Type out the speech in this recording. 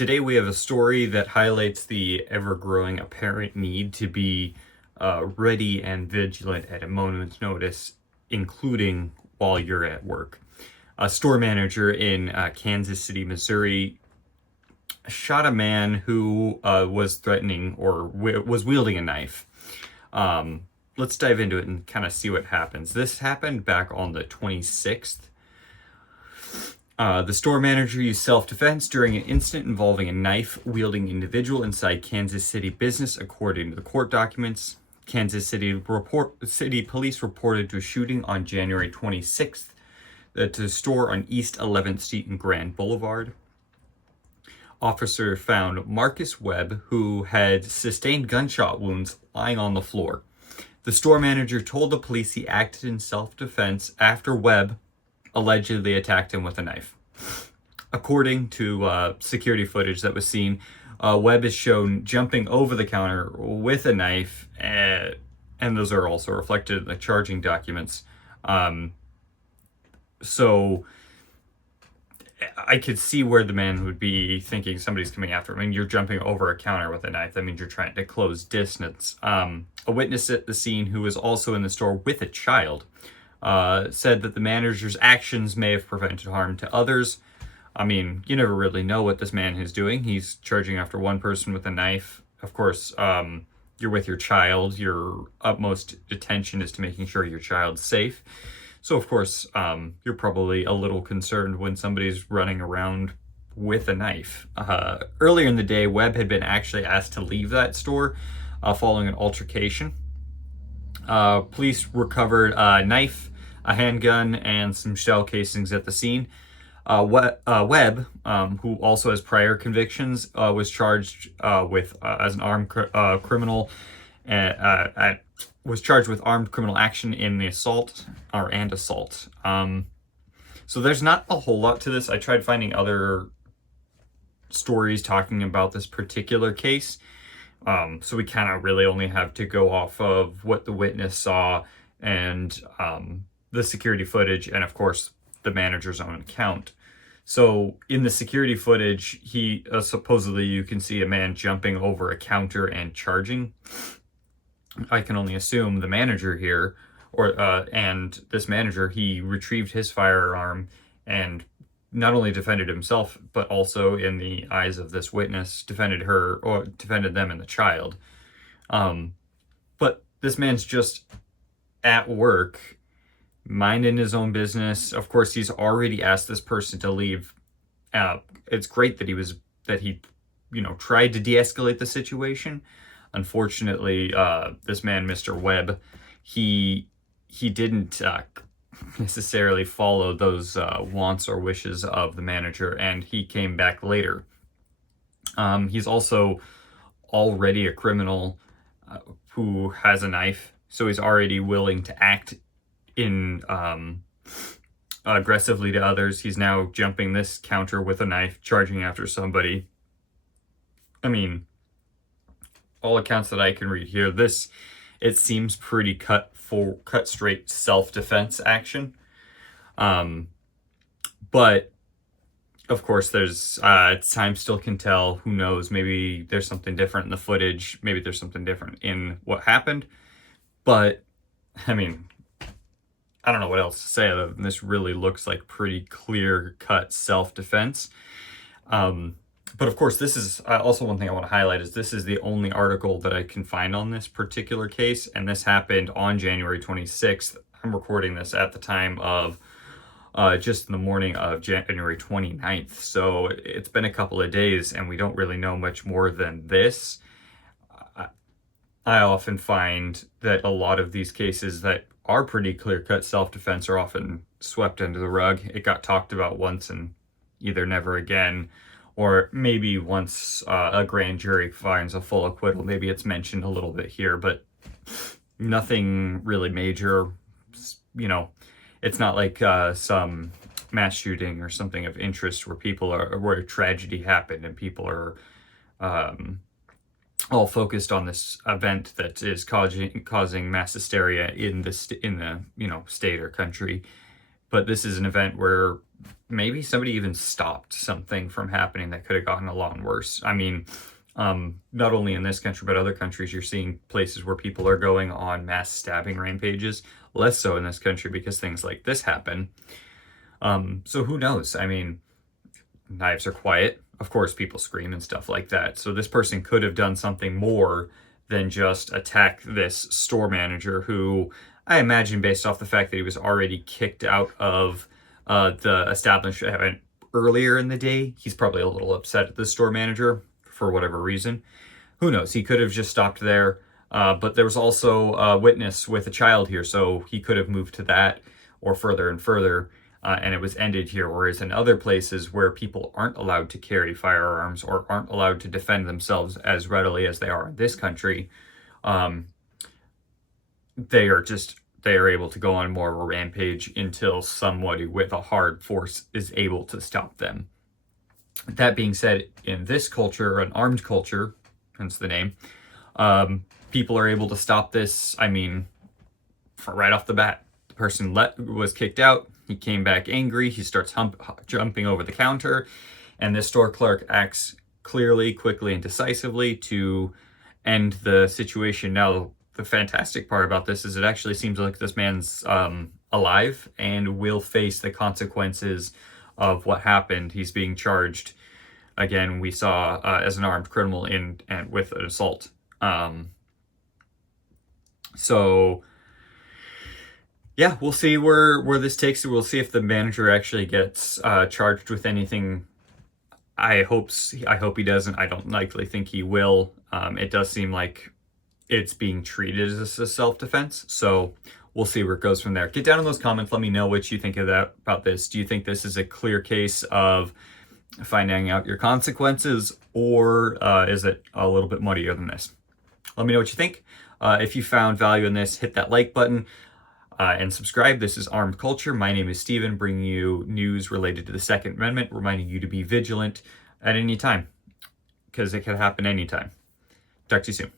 Today we have a story that highlights the ever-growing apparent need to be ready and vigilant at a moment's notice, including while you're at work. A store manager in Kansas City, Missouri, shot a man who was threatening or was wielding a knife. Let's dive into it and kind of see what happens. This happened back on the 26th. The store manager used self-defense during an incident involving a knife-wielding individual inside Kansas City business, according to the court documents. Kansas City police reported to a shooting on January 26th at a store on East 11th Street and Grand Boulevard. Officer found Marcus Webb, who had sustained gunshot wounds, lying on the floor. The store manager told the police he acted in self-defense after Webb allegedly attacked him with a knife. According to security footage that was seen, Webb is shown jumping over the counter with a knife, and those are also reflected in the charging documents. So I could see where the man would be thinking somebody's coming after him. I mean, you're jumping over a counter with a knife. That means you're trying to close distance. A witness at the scene, who was also in the store with a child, said that the manager's actions may have prevented harm to others. I mean, you never really know what this man is doing. He's charging after one person with a knife. Of course, you're with your child. Your utmost attention is to making sure your child's safe. So, of course, you're probably a little concerned when somebody's running around with a knife. Earlier in the day, Webb had been actually asked to leave that store following an altercation. Police recovered a knife, a handgun, and some shell casings at the scene. Webb, who also has prior convictions, was charged with as an armed criminal. Was charged with armed criminal action in the assault. So there's not a whole lot to this. I tried finding other stories talking about this particular case. So we kind of really only have to go off of what the witness saw and the security footage, and of course the manager's own account. So in the security footage, he supposedly you can see a man jumping over a counter and charging. I can only assume the manager here, and this manager, he retrieved his firearm and not only defended himself, but also in the eyes of this witness, defended them and the child. But this man's just at work, minding his own business. Of course, he's already asked this person to leave. It's great that he tried to de-escalate the situation. Unfortunately, this man, Mr. Webb, he didn't necessarily follow those wants or wishes of the manager, and he came back later. He's also already a criminal who has a knife, so he's already willing to act in aggressively to others. He's now jumping this counter with a knife, charging after somebody. I mean, all accounts that I can read here, it seems pretty cut straight self-defense action. But of course, there's time still can tell. Who knows? Maybe there's something different in the footage. Maybe there's something different in what happened. But I mean, I don't know what else to say other than this really looks like pretty clear-cut self-defense. But of course, this is also one thing I want to highlight is this is the only article that I can find on this particular case, and this happened on January 26th. I'm recording this at the time of just in the morning of January 29th. So it's been a couple of days, and we don't really know much more than this. I often find that a lot of these cases that are pretty clear-cut self-defense are often swept under the rug. It got talked about once and either never again, or maybe once a grand jury finds a full acquittal, maybe it's mentioned a little bit here, but nothing really major. It's not like some mass shooting or something of interest where a tragedy happened and people are all focused on this event that is causing mass hysteria in the state or country. But this is an event where maybe somebody even stopped something from happening that could have gotten a lot worse. I mean, not only in this country, but other countries, you're seeing places where people are going on mass stabbing rampages. Less so in this country because things like this happen. So who knows? I mean, knives are quiet. Of course, people scream and stuff like that. So this person could have done something more than just attack this store manager who, I imagine, based off the fact that he was already kicked out of the establishment earlier in the day, he's probably a little upset at the store manager for whatever reason. Who knows? He could have just stopped there. But there was also a witness with a child here, so he could have moved to that or further and further, and it was ended here. Whereas in other places where people aren't allowed to carry firearms or aren't allowed to defend themselves as readily as they are in this country, they are able to go on more of a rampage until somebody with a hard force is able to stop them. That being said, in this culture, an armed culture, hence the name, people are able to stop this. I mean, right off the bat, the person was kicked out. He came back angry. He starts jumping over the counter, and this store clerk acts clearly, quickly, and decisively to end the situation. Now, the fantastic part about this is it actually seems like this man's alive and will face the consequences of what happened. He's being charged, again, we saw as an armed criminal and with an assault. So yeah, we'll see where this takes it. We'll see if the manager actually gets charged with anything. I hope he doesn't. I don't likely think he will. It does seem like it's being treated as a self-defense. So we'll see where it goes from there. Get down in those comments. Let me know what you think of that about this. Do you think this is a clear case of finding out your consequences, or is it a little bit muddier than this? Let me know what you think. If you found value in this, hit that like button and subscribe. This is Armed Culture. My name is Steven, bringing you news related to the Second Amendment, reminding you to be vigilant at any time, because it could happen anytime. Talk to you soon.